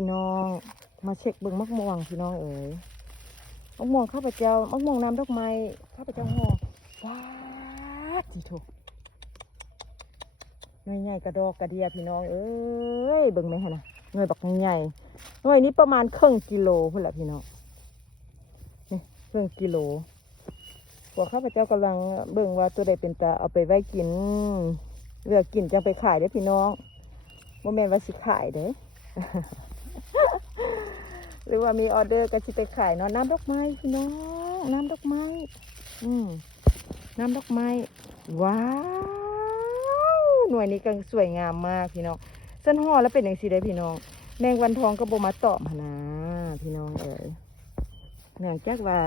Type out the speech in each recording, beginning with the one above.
พี่น้องมาเช็คเบิ่งมะม่วงพี่น้องเอ๋ยมะม่วงข้าพเจ้ามะม่วงน้ำดอกไม้ข้าพเจ้าห่อว้าสิถูกหน่วยใหญ่กระดอกกระเดียพี่น้องเอ้ยเบิ่งไหมฮะนะหน่วยบักใหญ่หน่วยนี้ประมาณครึ่งกิโลพุ่นละพี่น้องนี่ครึ่งกิโลพวกข้าพเจ้ากำลังเบิ่งว่าตัวใดเป็นตาเอาไปไว้กินเลือกกินจังไปขายเด้อพี่น้องโมเมนต์ว่าสิขายเด้อ หรือว่ามีออเดอร์ก็จะไปขายเนาะน้ำดอกไม้พี่น้องน้ำดอกไม้น้ำดอกไม้ว้าวหน่วยนี้ก็สวยงามมากพี่น้องเส้นห่อแล้วเป็นอย่างสีได้พี่น้องแมงวันทองก็โบมาตอมนะพี่น้องเอ๋ยเนื่องจากว่า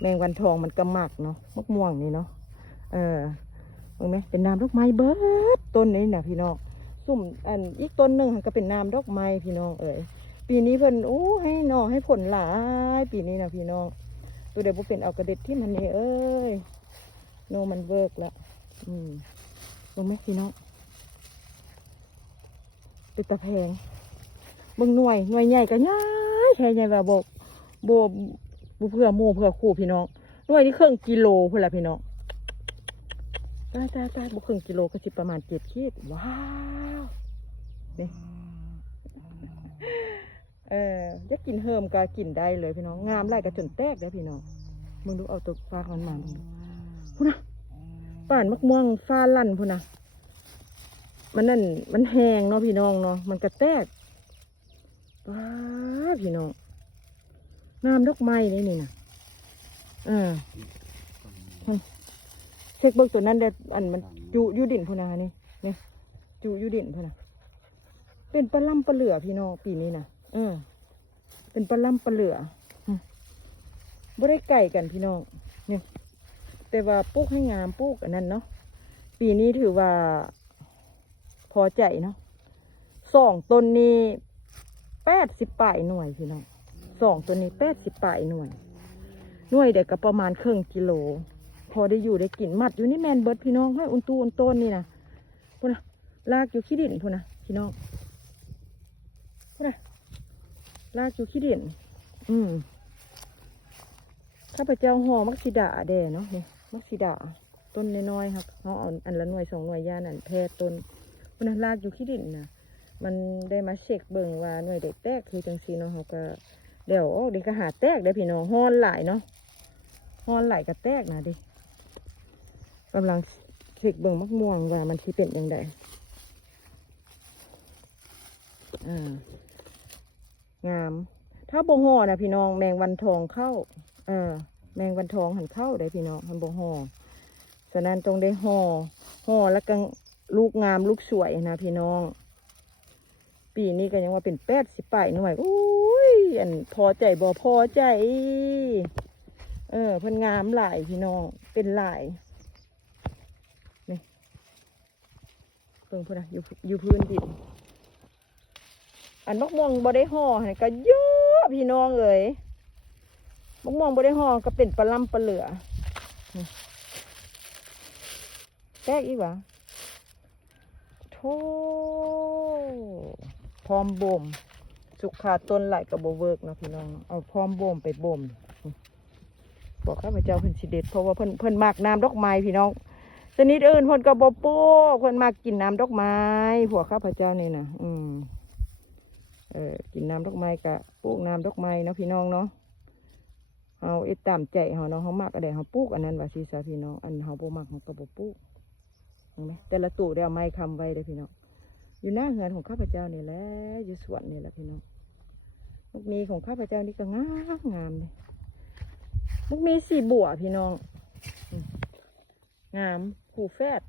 แมงวันทองมันกระหมักเนาะมะม่วงนี่เนาะเห็นไหมเป็นน้ำดอกไม้เบิดต้นนี้นะพี่น้องซุ่มอันอีกต้นหนึ่งก็เป็นน้ำดอกไม้พี่น้องเอ๋ยปีนี้เพิ่นโอ้ให้หน่อให้ผลหลายปีนี้นะพี่น้องตัวเดียวเป็นเอากระเด็ดที่มันนี่เอ้ยโนมันเวิร์กละลงไหมพี่น้องติดตะแพงบึงหน่วยใหญ่ก็ง่ายแค่ใหญ่แบบโบเพื่อโม่เพื่อคู่พี่น้องหน่วยนี่ครึ่งกิโลเพื่อละพี่น้องตายบุครึ่งกิโลก็สิประมาณ7 ขีดว้าวนี่จะกินเฮิมก็กินได้เลยพี่น้องงามไล่กระจนแตกเลยพี่น้องมึงดูเอาตัวฟ้ามันมาพูนะป่านมะม่วงฟ้าลั่นพูนะมันนั่นมันแห้งเนาะพี่น้องเนาะมันกระแตกป้าพี่น้องงามดอกไม้นี่นะเช็คเบิกตัวนั้นเด็ดอันมันจุยูดินพูนะนี่จุยูดินพูนะเป็นปลาล่ำปลาเหลือพี่น้องปีนี้นะเป็นปลาล่ำปลาเหลือบ่ได้ไก่กันพี่น้องเนี่ยแต่ว่าปลูกให้งามปลูกอันนั้นเนาะปีนี้ถือว่าพอใจเนาะ2 ต้นนี้80 ปลายหน่วยพี่น้อง2 ต้นนี้80 ปลายหน่วยเดี๋ยวก็ประมาณครึ่งกิโลพอได้อยู่ได้กินมัดอยู่นี่แมนเบิร์ดพี่น้องให้อุ่นต้นนี่นะพูนะลากอยู่ขี้ดินพูนะพี่น้องพูนะลากอยู่ขี้ดินข้าพเจ้าห่อมักซิดาแดเนาะนี่มักซิดาต้นน้อยๆครับเขาเอาอันละหน่วย2 หน่วยย่านอันแพร่ต้นพูนะลากอยู่ขี้ดินนะมันได้มาเช็คเบิ่งว่าหน่วยเด็กแตกคือจังซีเนาะเขาก็เดี๋ยวเด็กก็หาแตกได้พี่น้องห้อนหลายเนาะห้อนหลายก็แตกนะดิกำลังเช็คเบิ่งมะม่วงว่ามันที่เป็นยังไงงามถ้าบ่ห่อนะพี่น้องแมงวันทองเข้าแมงวันทองหันเข้าได้พี่น้องมันบ่ห่อฉะนั้นตรงได้ห่อแล้วก็ลูกงามลูกสวยนะพี่น้องปีนี้ก็ยังว่าเป็น80 ปลายหน่วยอุ้ยอันพอใจบ่พอใจเพิ่นงามหลายพี่น้องเป็นหลายนี่เพิ่งพูดนะอยู่พื้นดินอันมะม่วงบ่ได้ห่อให้ก็เยอะพี่น้องเอ๋ยมะม่วงบ่ได้ห่อก็เป็นปลาล่ำปลาเหลือแตกอีกวะโธ่พร้อมบ่มสุขาต้นไหลกับโบเวิร์กนะพี่น้องเอาพร้อมบ่มไปบ่มบอกข้าพเจ้าเพิ่นสิเด็ดเพราะว่าเพิ่นมากน้ำดอกไม้พี่น้องชนิดอื่นเพิ่นก็บ่ปลูกเพิ่นมากกินน้ำดอกไม้พวกข้าพเจ้านี่นะกินน้ำดอกไม้กับปลูกน้ำดอกไม้เนาะพี่น้องเนาะเอาตามใจเขาเนาะเขามากอะไรเขาปลูกอันนั้นว่าซีซาพี่น้องอันเขาบ่มักเขาก็บ่ปลูกเห็นไหมแต่ละตู้ได้เอาไม้คำไว้เลยพี่น้องอยู่หน้าเฮือนของข้าพเจ้านี่แหละอยู่สวนนี่แหละพี่น้องลูกมีของข้าพเจ้านี่ก็งามเลยลูกมีสีบัวพี่น้องงามคู่แฝด